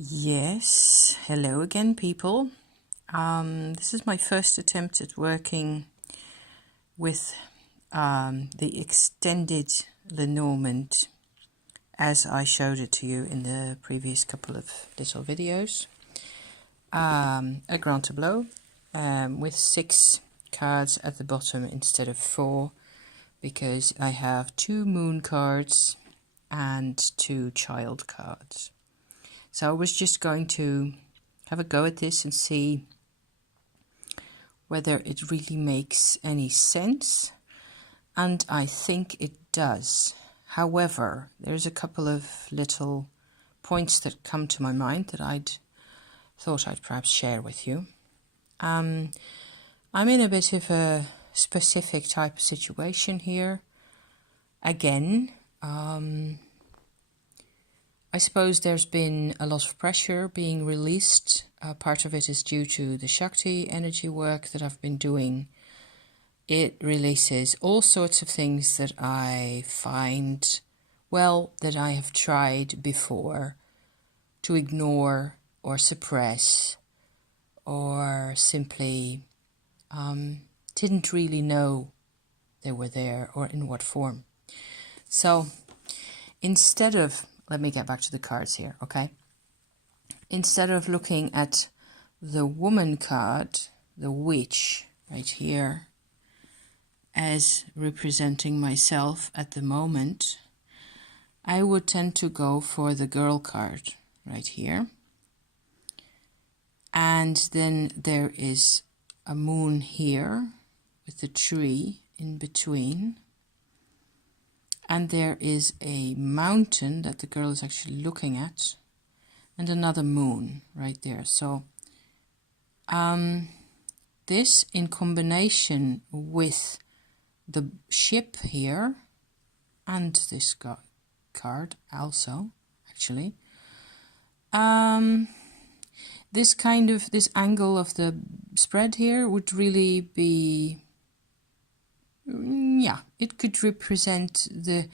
Yes, hello again, people. This is my first attempt at working with the extended Lenormand as I showed it to you in the previous couple of little videos. A Grand Tableau with 6 cards at the bottom instead of 4 because I have 2 moon cards and 2 child cards. So I was just going to have a go at this and see whether it really makes any sense. And I think it does. However, there's a couple of little points that come to my mind that I'd perhaps share with you. I'm in a bit of a specific type of situation here. Again, I suppose there's been a lot of pressure being released. Part of it is due to the Shakti energy work that I've been doing. It releases all sorts of things that I find, well, that I have tried before to ignore or suppress or simply didn't really know they were there or in what form. So instead of let me get back to the cards here, okay? Instead of looking at the woman card, the witch, right here, as representing myself at the moment, I would tend to go for the girl card, right here. And then there is a moon here with the tree in between. And there is a mountain that the girl is actually looking at, and another moon right there. So this in combination with the ship here and this card also, actually, this angle of the spread here would really be, yeah, it could represent the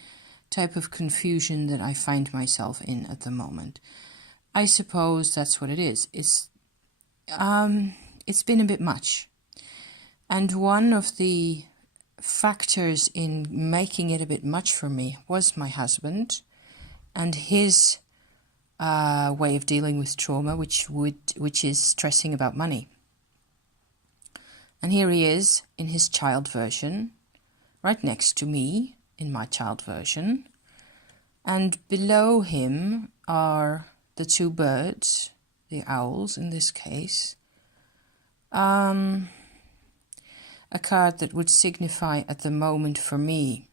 type of confusion that I find myself in at the moment. I suppose that's what it is. It's been a bit much. And one of the factors in making it a bit much for me was my husband and his way of dealing with trauma, which is stressing about money. And here he is in his child version, right next to me in my child version, and below him are the 2 birds, the owls in this case, a card that would signify at the moment for me,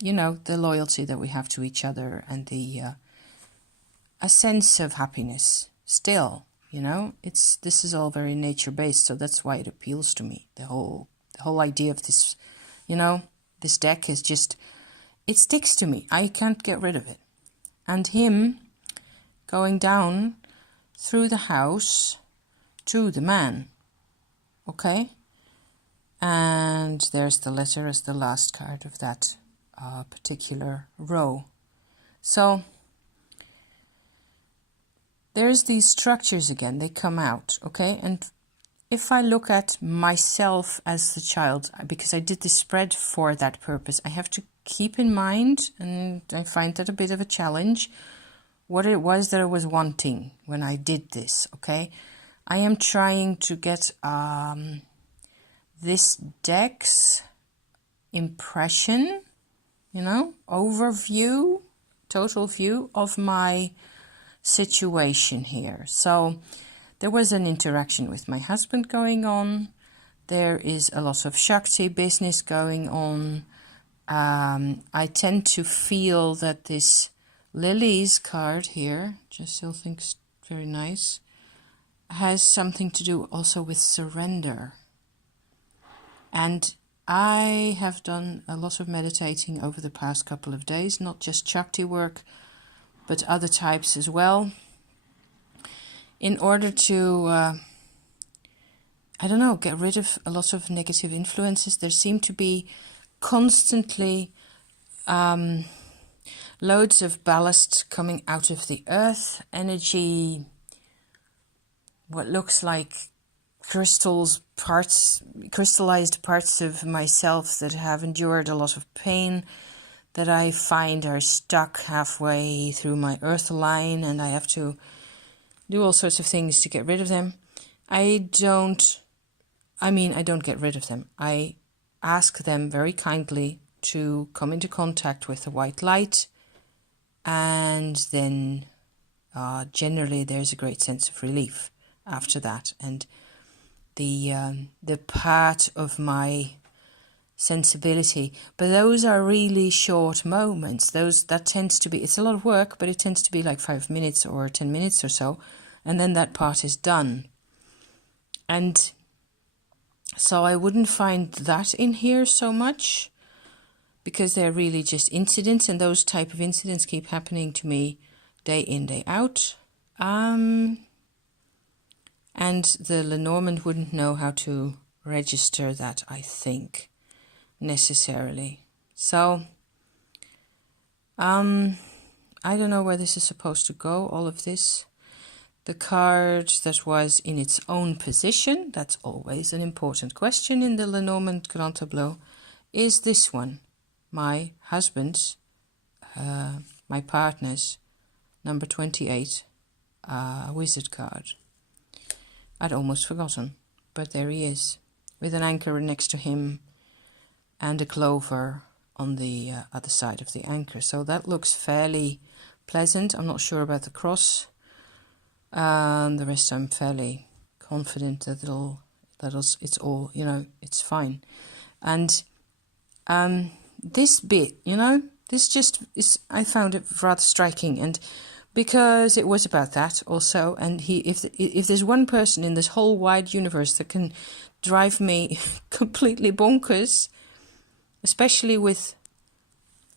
you know, the loyalty that we have to each other and a sense of happiness still, you know. This is all very nature based, so that's why it appeals to me. The whole idea of this, you know, this deck is just, it sticks to me. I can't get rid of it. And him going down through the house to the man. Okay? And there's the letter as the last card of that particular row. So there's these structures again. They come out. Okay? And if I look at myself as the child, because I did the spread for that purpose, I have to keep in mind, and I find that a bit of a challenge, what it was that I was wanting when I did this, okay? I am trying to get this deck's impression, you know, overview, total view of my situation here. So there was an interaction with my husband going on. There is a lot of Shakti business going on. I tend to feel that this Lily's card here, just still thinks very nice, has something to do also with surrender. And I have done a lot of meditating over the past couple of days, not just Shakti work, but other types as well, in order to, I don't know, get rid of a lot of negative influences. There seem to be constantly loads of ballast coming out of the earth, energy, what looks like crystallized parts of myself that have endured a lot of pain, that I find are stuck halfway through my earth line, and I have to do all sorts of things to get rid of them. I don't get rid of them. I ask them very kindly to come into contact with the white light, and then generally there's a great sense of relief after that. And the part of my sensibility, but those are really short moments. That tends to be, it's a lot of work, but it tends to be like 5 minutes or 10 minutes or so, and then that part is done. And so I wouldn't find that in here so much, because they're really just incidents, and those type of incidents keep happening to me day in, day out. And the Lenormand wouldn't know how to register that, I think, necessarily. So, I don't know where this is supposed to go, all of this. The card that was in its own position, that's always an important question in the Lenormand Grand Tableau, is this one. My husband's, my partner's, number 28, wizard card. I'd almost forgotten, but there he is, with an anchor next to him and a clover on the other side of the anchor. So that looks fairly pleasant. I'm not sure about the cross. The rest I'm fairly confident that it's all, it's fine. And this bit, this just is, I found it rather striking, and because it was about that also, and if there's one person in this whole wide universe that can drive me completely bonkers, especially with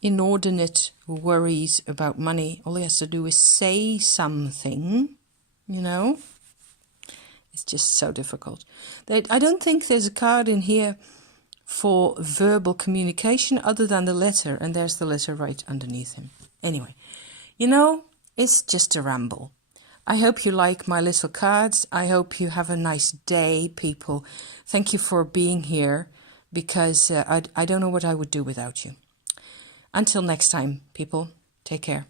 inordinate worries about money, all he has to do is say something, it's just so difficult. I don't think there's a card in here for verbal communication other than the letter, and there's the letter right underneath him. Anyway, it's just a ramble. I hope you like my little cards. I hope you have a nice day, people. Thank you for being here, because I don't know what I would do without you. Until next time, people, take care.